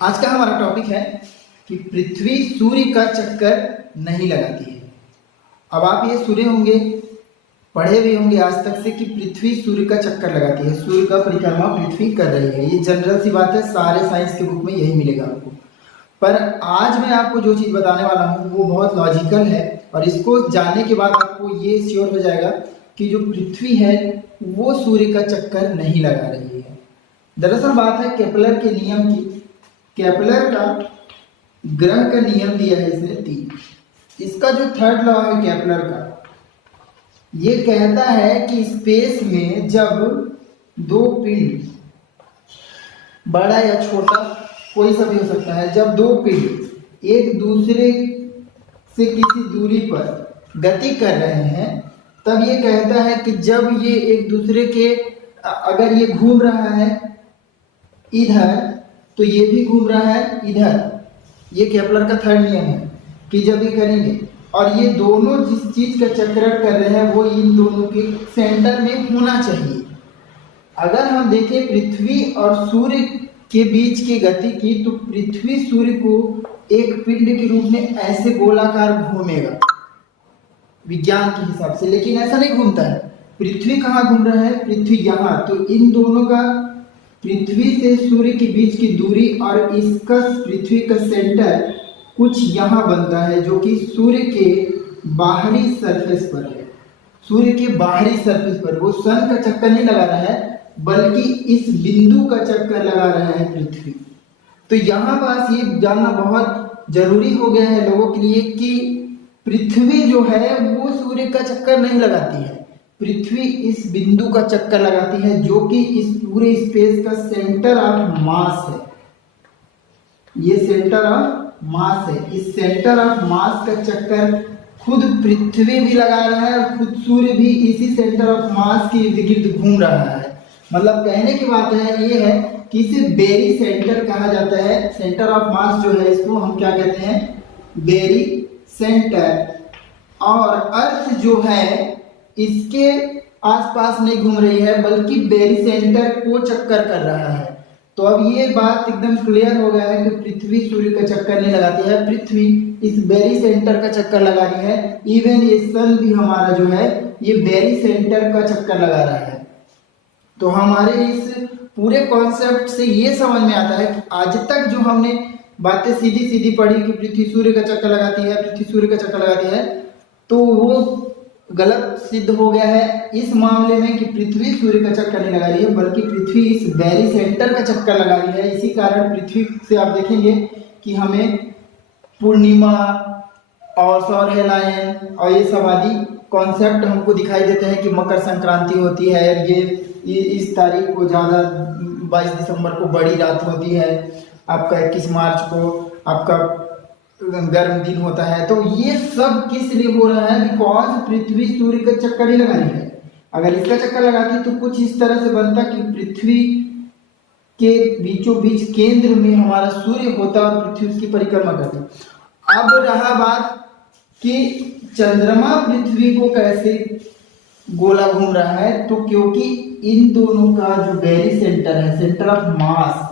आज का हमारा टॉपिक है कि पृथ्वी सूर्य का चक्कर नहीं लगाती है। अब आप ये सुने होंगे, पढ़े भी होंगे आज तक से कि पृथ्वी सूर्य का चक्कर लगाती है, सूर्य का परिक्रमा पृथ्वी कर रही है। ये जनरल सी बात है, सारे साइंस के बुक में यही मिलेगा आपको। पर आज मैं आपको जो चीज़ बताने वाला हूँ वो बहुत लॉजिकल है और इसको जानने के बाद आपको ये श्योर हो जाएगा कि जो पृथ्वी है वो सूर्य का चक्कर नहीं लगा रही है। दरअसल बात है केपलर के नियम की। केपलर का ग्रह का नियम दिया है इसने 3। इसका जो थर्ड लॉ है केपलर का, ये कहता है कि स्पेस में जब दो पिंड, बड़ा या छोटा कोई सा भी हो सकता है, जब दो पिंड एक दूसरे से किसी दूरी पर गति कर रहे हैं, तब ये कहता है कि जब ये एक दूसरे के, अगर ये घूम रहा है इधर तो ये भी घूम रहा है इधर। ये केपलर का थर्ड नियम है कि जब ये करेंगे और ये दोनों जिस चीज का चक्कर कर रहे हैं वो इन दोनों के सेंटर में होना चाहिए। अगर हम देखें पृथ्वी और सूर्य के बीच की गति की, तो पृथ्वी सूर्य को एक पिंड के रूप में ऐसे गोलाकार घूमेगा विज्ञान के हिसाब से, लेकिन ऐसा नहीं घूमता है। पृथ्वी कहाँ घूम रहा है? पृथ्वी यहाँ। तो इन दोनों का, पृथ्वी से सूर्य के बीच की दूरी और इसका पृथ्वी का सेंटर कुछ यहाँ बनता है, जो कि सूर्य के बाहरी सरफेस पर है। सूर्य के बाहरी सरफेस पर वो सन का चक्कर नहीं लगा रहा है, बल्कि इस बिंदु का चक्कर लगा रहा है पृथ्वी। तो यहाँ पास ये जानना बहुत जरूरी हो गया है लोगों के लिए कि पृथ्वी जो है वो सूर्य का चक्कर नहीं लगाती है, पृथ्वी इस बिंदु का चक्कर लगाती है, जो कि इस पूरे स्पेस का सेंटर ऑफ मास है। ये सेंटर ऑफ मास है। इस सेंटर ऑफ मास का चक्कर खुद पृथ्वी भी लगा रहा है और खुद सूर्य भी इसी सेंटर ऑफ मास के इर्द गिर्द घूम रहा है। मतलब कहने की बात है ये है कि इसे बेरी सेंटर कहा जाता है। सेंटर ऑफ मास जो है इसको हम क्या कहते हैं? Barycentre. और अर्थ जो है इसके आसपास नहीं घूम रही है, बल्कि बेरी सेंटर को चक्कर कर रहा है। तो अब ये बात एकदम क्लियर हो गया है कि पृथ्वी सूर्य का चक्कर नहीं लगाती है, पृथ्वी इस बेरी सेंटर का चक्कर लगा रही है। इवन ये सन भी हमारा जो है ये बेरी सेंटर का चक्कर लगा रहा है। तो हमारे इस पूरे कॉन्सेप्ट से ये समझ में आता है कि आज तक जो हमने बातें सीधी सीधी पढ़ी कि पृथ्वी सूर्य का चक्कर लगाती है, पृथ्वी सूर्य का चक्कर लगाती है, तो वो गलत सिद्ध हो गया है इस मामले में कि पृथ्वी सूर्य का चक्कर नहीं लगा रही है, बल्कि पृथ्वी इस बेरी सेंटर का चक्कर लगा रही है। इसी कारण पृथ्वी से आप देखेंगे कि हमें पूर्णिमा और सौर हेलायन और ये सब आदि कॉन्सेप्ट हमको दिखाई देते हैं कि मकर संक्रांति होती है, ये इस तारीख को ज़्यादा 22 दिसंबर को बड़ी रात होती है, आपका 21 मार्च को आपका गर्म दिन होता है। तो ये सब किस लिए हो रहा है? बिकॉज पृथ्वी सूर्य का चक्कर ही लगा रही है। अगर इसका चक्कर लगाती तो कुछ इस तरह से बनता कि पृथ्वी के बीचों बीच केंद्र में हमारा सूर्य होता और पृथ्वी उसकी परिक्रमा करती। अब रहा बात कि चंद्रमा पृथ्वी को कैसे गोला घूम रहा है, तो क्योंकि इन दोनों का जो बेरी सेंटर है, सेंटर ऑफ मास,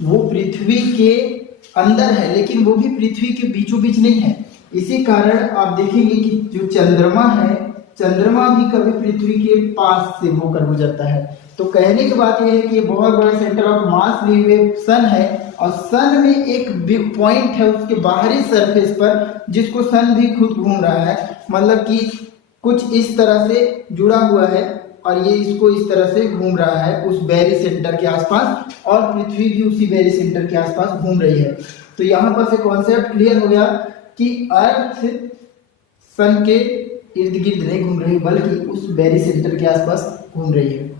वो पृथ्वी के अंदर है, लेकिन वो भी पृथ्वी के बीचों बीच नहीं है। इसी कारण आप देखेंगे कि जो चंद्रमा है, चंद्रमा भी कभी पृथ्वी के पास से होकर गुजरता है। तो कहने की बात यह है कि ये बहुत बड़ा सेंटर ऑफ मास लिए हुए सन है और सन में एक पॉइंट है उसके बाहरी सरफेस पर, जिसको सन भी खुद घूम रहा है। मतलब कि कुछ इस तरह से जुड़ा हुआ है और ये इसको इस तरह से घूम रहा है उस बेरी सेंटर के आसपास, और पृथ्वी भी उसी बेरी सेंटर के आसपास घूम रही है। तो यहाँ पर से कॉन्सेप्ट क्लियर हो गया कि अर्थ सन के इर्द गिर्द नहीं घूम रही, बल्कि उस बेरी सेंटर के आसपास घूम रही है।